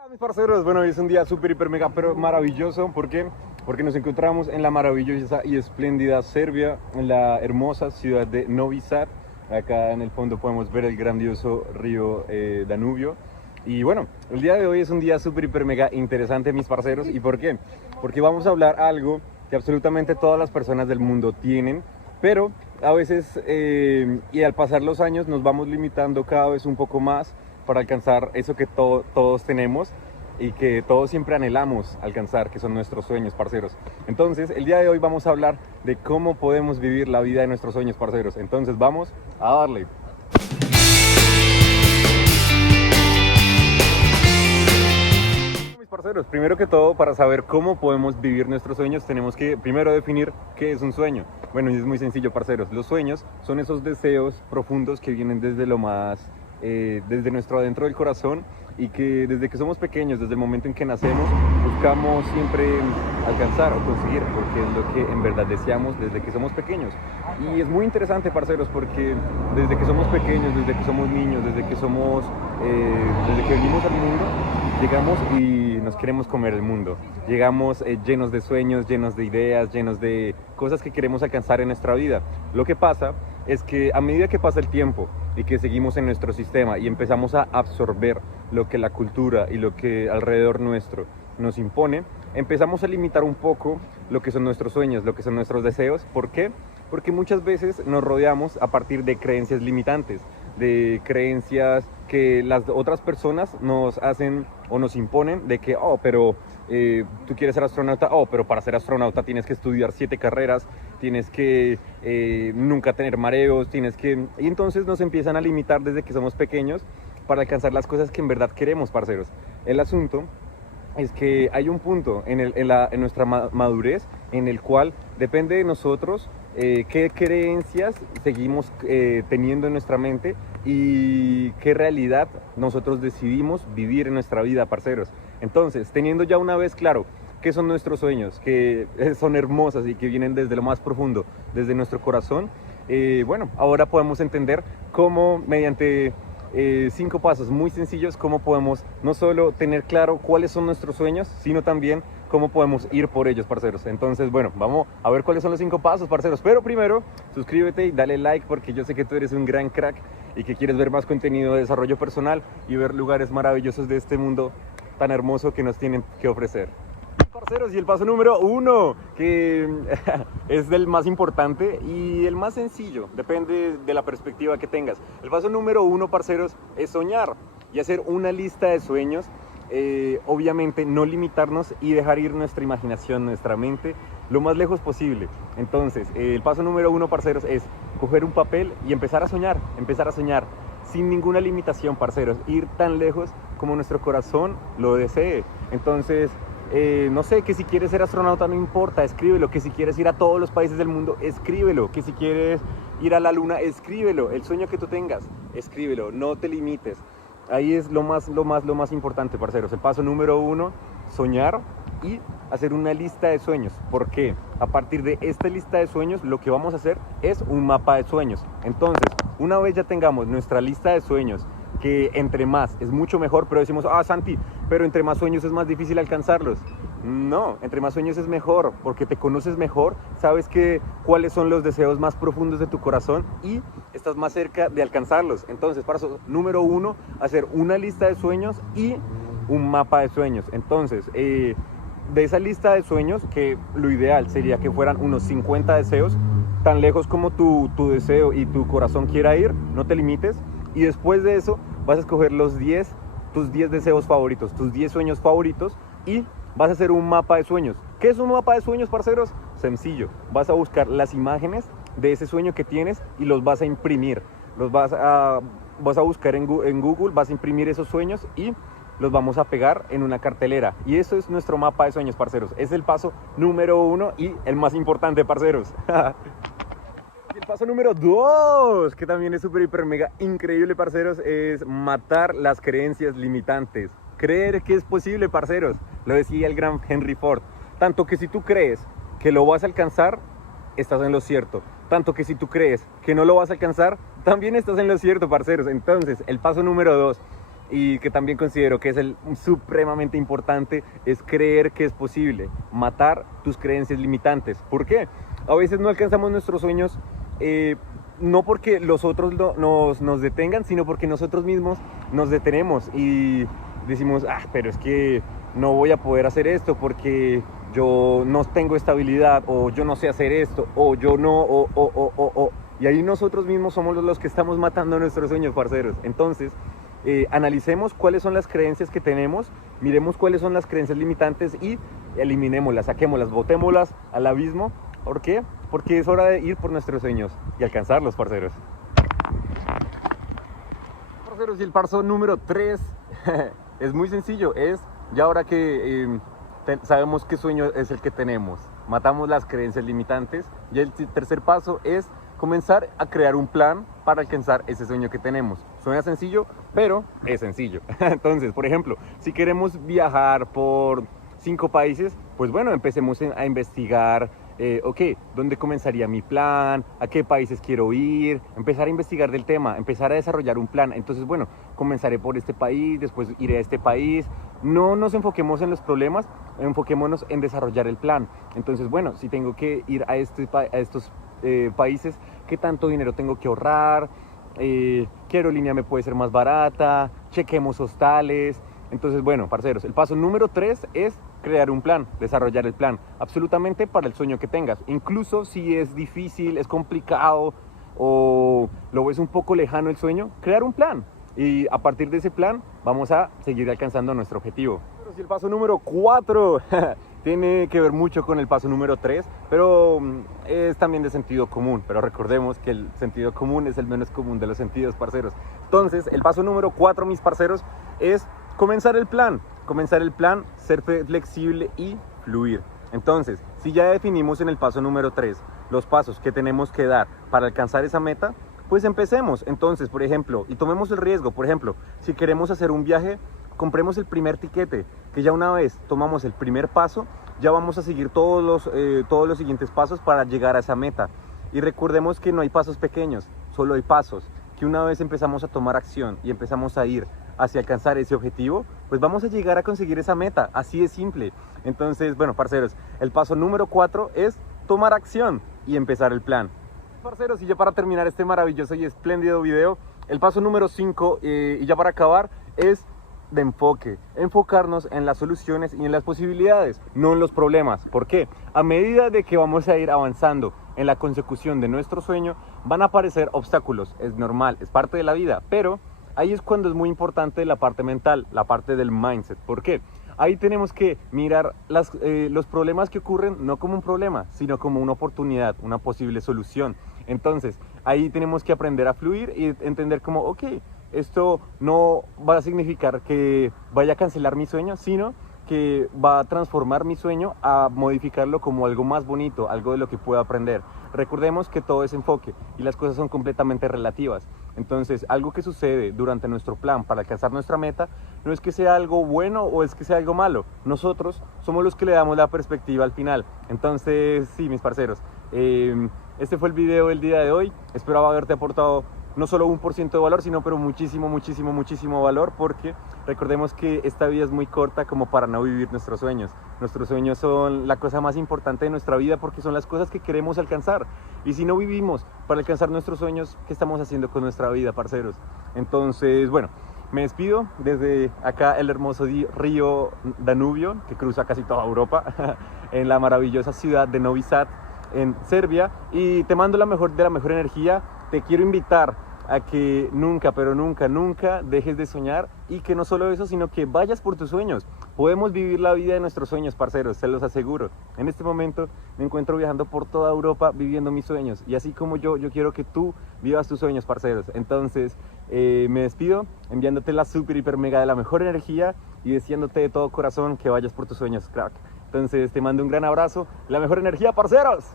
Hola, mis parceros, bueno, hoy es un día súper, hiper, mega, pero maravilloso. ¿Por qué? Porque nos encontramos en la maravillosa y espléndida Serbia, en la hermosa ciudad de Novi Sad. Acá en el fondo podemos ver el grandioso río Danubio. Y bueno, el día de hoy es un día súper, hiper, mega interesante, mis parceros. ¿Y por qué? Porque vamos a hablar algo que absolutamente todas las personas del mundo tienen, pero a veces y al pasar los años nos vamos limitando cada vez un poco más para alcanzar eso que todos tenemos y que todos siempre anhelamos alcanzar, que son nuestros sueños, parceros. Entonces, el día de hoy vamos a hablar de cómo podemos vivir la vida de nuestros sueños, parceros. Entonces, vamos a darle. Mis parceros, primero que todo, para saber cómo podemos vivir nuestros sueños, tenemos que primero definir qué es un sueño. Bueno, y es muy sencillo, parceros. Los sueños son esos deseos profundos que vienen desde lo más desde nuestro adentro del corazón, y que desde que somos pequeños, desde el momento en que nacemos, buscamos siempre alcanzar o conseguir, porque es lo que en verdad deseamos desde que somos pequeños. Y es muy interesante, parceros, porque desde que somos pequeños, desde que somos niños, desde que venimos al mundo, llegamos y nos queremos comer el mundo. Llegamos llenos de sueños, llenos de ideas, llenos de cosas que queremos alcanzar en nuestra vida. Lo que pasa es que a medida que pasa el tiempo y que seguimos en nuestro sistema y empezamos a absorber lo que la cultura y lo que alrededor nuestro nos impone, empezamos a limitar un poco lo que son nuestros sueños, lo que son nuestros deseos. ¿Por qué? Porque muchas veces nos rodeamos a partir de creencias limitantes, de creencias que las otras personas nos hacen o nos imponen, de que, pero tú quieres ser astronauta, pero para ser astronauta tienes que estudiar 7 carreras, tienes que nunca tener mareos, Y entonces nos empiezan a limitar desde que somos pequeños para alcanzar las cosas que en verdad queremos, parceros. El asunto es que hay un punto en nuestra madurez en el cual depende de nosotros qué creencias seguimos teniendo en nuestra mente y qué realidad nosotros decidimos vivir en nuestra vida, parceros. Entonces, teniendo ya una vez claro qué son nuestros sueños, que son hermosas y que vienen desde lo más profundo, desde nuestro corazón, bueno, ahora podemos entender cómo mediante 5 pasos muy sencillos, cómo podemos no solo tener claro cuáles son nuestros sueños, sino también cómo podemos ir por ellos, parceros. Entonces, bueno, vamos a ver cuáles son los 5 pasos, parceros. Pero primero, suscríbete y dale like, porque yo sé que tú eres un gran crack y que quieres ver más contenido de desarrollo personal y ver lugares maravillosos de este mundo tan hermoso que nos tienen que ofrecer. Parceros, y el paso número 1, que es el más importante y el más sencillo, depende de la perspectiva que tengas. El paso número 1, parceros, es soñar y hacer una lista de sueños. Obviamente no limitarnos y dejar ir nuestra imaginación, nuestra mente, lo más lejos posible. Entonces, el paso número 1, parceros, es coger un papel y empezar a soñar sin ninguna limitación, parceros, ir tan lejos como nuestro corazón lo desee. Entonces, no sé, que si quieres ser astronauta no importa, escríbelo. Que si quieres ir a todos los países del mundo, escríbelo. Que si quieres ir a la luna, escríbelo. El sueño que tú tengas, escríbelo, no te limites. Ahí es lo más importante, parceros. El paso número 1, soñar y hacer una lista de sueños. ¿Por qué? A partir de esta lista de sueños, lo que vamos a hacer es un mapa de sueños. Entonces, una vez ya tengamos nuestra lista de sueños, que entre más es mucho mejor, pero decimos, Santi, pero entre más sueños es más difícil alcanzarlos. No, entre más sueños es mejor, porque te conoces mejor, sabes cuáles son los deseos más profundos de tu corazón y estás más cerca de alcanzarlos. Entonces, paso número 1, hacer una lista de sueños y un mapa de sueños. Entonces, de esa lista de sueños, que lo ideal sería que fueran unos 50 deseos, tan lejos como tu deseo y tu corazón quiera ir, no te limites. Y después de eso vas a escoger tus 10 deseos favoritos, tus 10 sueños favoritos, y vas a hacer un mapa de sueños. ¿Qué es un mapa de sueños, parceros? Sencillo, vas a buscar las imágenes de ese sueño que tienes y los vas a imprimir. Vas a buscar en Google, vas a imprimir esos sueños y los vamos a pegar en una cartelera. Y eso es nuestro mapa de sueños, parceros. Es el paso número 1 y el más importante, parceros. Y el paso número 2, que también es súper, hiper, mega increíble, parceros, es matar las creencias limitantes. Creer que es posible, parceros. Lo decía el gran Henry Ford. Tanto que si tú crees que lo vas a alcanzar, estás en lo cierto. Tanto que si tú crees que no lo vas a alcanzar, también estás en lo cierto, parceros. Entonces, el paso número 2 y que también considero que es el supremamente importante, es creer que es posible, matar tus creencias limitantes. ¿Por qué? A veces no alcanzamos nuestros sueños, no porque los otros nos detengan, sino porque nosotros mismos nos detenemos y decimos, pero es que no voy a poder hacer esto porque yo no tengo estabilidad, o yo no sé hacer esto, o yo no, y ahí nosotros mismos somos los que estamos matando nuestros sueños, parceros. Entonces, analicemos cuáles son las creencias que tenemos, miremos cuáles son las creencias limitantes y eliminémoslas, saquémoslas, botémoslas al abismo. ¿Por qué? Porque es hora de ir por nuestros sueños y alcanzarlos, parceros. Parceros, y el paso número 3 es muy sencillo, es ya ahora que sabemos qué sueño es el que tenemos, matamos las creencias limitantes, y el tercer paso es comenzar a crear un plan para alcanzar ese sueño que tenemos. Suena sencillo, pero es sencillo. Entonces, por ejemplo, si queremos viajar por 5 países, pues bueno, empecemos a investigar, ¿dónde comenzaría mi plan? ¿A qué países quiero ir? Empezar a investigar del tema, empezar a desarrollar un plan. Entonces, bueno, comenzaré por este país, después iré a este país. No nos enfoquemos en los problemas, enfoquémonos en desarrollar el plan. Entonces, bueno, si tengo que ir a estos países, ¿qué tanto dinero tengo que ahorrar? ¿Qué aerolínea me puede ser más barata? Chequemos hostales. Entonces, bueno, parceros, el paso número 3 es crear un plan, desarrollar el plan, absolutamente para el sueño que tengas. Incluso si es difícil, es complicado o lo ves un poco lejano el sueño, crear un plan. Y a partir de ese plan vamos a seguir alcanzando nuestro objetivo. Pero si el paso número 4 tiene que ver mucho con el paso número 3, pero es también de sentido común. Pero recordemos que el sentido común es el menos común de los sentidos, parceros. Entonces, el paso número 4, mis parceros, es comenzar el plan, ser flexible y fluir. Entonces, si ya definimos en el paso número 3 los pasos que tenemos que dar para alcanzar esa meta, pues empecemos. Entonces, por ejemplo, y tomemos el riesgo. Por ejemplo, si queremos hacer un viaje, compremos el primer tiquete, que ya una vez tomamos el primer paso, ya vamos a seguir todos los siguientes pasos para llegar a esa meta. Y recordemos que no hay pasos pequeños, solo hay pasos, que una vez empezamos a tomar acción y empezamos a ir hacia alcanzar ese objetivo, pues vamos a llegar a conseguir esa meta, así de simple. Entonces, bueno, parceros, el paso número 4 es tomar acción y empezar el plan. Parceros, y ya para terminar este maravilloso y espléndido video, el paso número 5, y ya para acabar, es de enfocarnos en las soluciones y en las posibilidades, no en los problemas. ¿Por qué? A medida de que vamos a ir avanzando en la consecución de nuestro sueño, van a aparecer obstáculos, es normal, es parte de la vida, pero ahí es cuando es muy importante la parte mental, la parte del mindset. ¿Por qué? Ahí tenemos que mirar los problemas que ocurren no como un problema, sino como una oportunidad, una posible solución. Entonces, ahí tenemos que aprender a fluir y entender como, ok, esto no va a significar que vaya a cancelar mi sueño, sino que va a transformar mi sueño a modificarlo como algo más bonito, algo de lo que pueda aprender. Recordemos que todo es enfoque y las cosas son completamente relativas. Entonces, algo que sucede durante nuestro plan para alcanzar nuestra meta no es que sea algo bueno o es que sea algo malo. Nosotros somos los que le damos la perspectiva al final. Entonces, sí, mis parceros, este fue el video del día de hoy. Espero haberte aportado no solo 1% de valor, sino pero muchísimo valor, porque recordemos que esta vida es muy corta como para no vivir nuestros sueños. Nuestros sueños son la cosa más importante de nuestra vida porque son las cosas que queremos alcanzar. Y si no vivimos para alcanzar nuestros sueños, ¿qué estamos haciendo con nuestra vida, parceros? Entonces, bueno, me despido desde acá, el hermoso río Danubio, que cruza casi toda Europa, en la maravillosa ciudad de Novi Sad, en Serbia, y te mando la mejor energía. Te quiero invitar a que nunca, pero nunca dejes de soñar, y que no solo eso, sino que vayas por tus sueños. Podemos vivir la vida de nuestros sueños, parceros, se los aseguro. En este momento me encuentro viajando por toda Europa viviendo mis sueños, y así como yo quiero que tú vivas tus sueños, parceros. Entonces me despido enviándote la super hiper mega de la mejor energía y deseándote de todo corazón que vayas por tus sueños, crack. Entonces te mando un gran abrazo, la mejor energía, parceros.